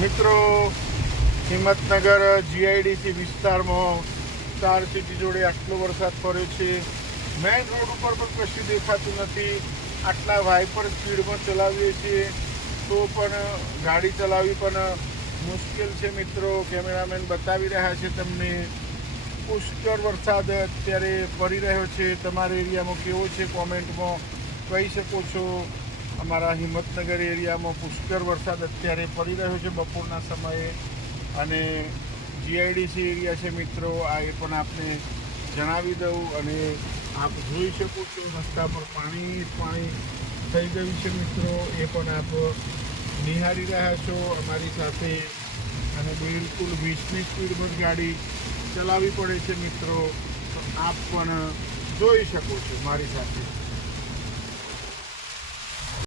મિત્રો, હિંમતનગર જીઆઈડીસી વિસ્તારમાં star city જોડે આટલો વરસાદ પડ્યો છે. મેઇન રોડ ઉપર પણ કશું દેખાતું નથી. આટલા વાઇપર સ્પીડમાં ચલાવીએ છીએ તો પણ ગાડી ચલાવવી પણ મુશ્કેલ છે. મિત્રો, કેમેરામેન બતાવી રહ્યા છે તમને. પુષ્કળ વરસાદ અત્યારે પડી રહ્યો છે. તમારા એરિયામાં કેવો છે કોમેન્ટમાં કહી શકો છો. અમારા હિંમતનગર એરિયામાં પુષ્કળ વરસાદ અત્યારે પડી રહ્યો છે બપોરના સમયે. અને જીઆઈડીસી એરિયા છે મિત્રો, આ એ પણ આપને જણાવી દઉં. અને આપ જોઈ શકો છો રસ્તા પર પાણી થઈ ગયું છે મિત્રો, એ પણ આપ નિહાળી રહ્યા છો અમારી સાથે. અને બિલકુલ 20ની સ્પીડમાં જ ગાડી ચલાવવી પડે છે મિત્રો, તો આપ પણ જોઈ શકો છો મારી સાથે.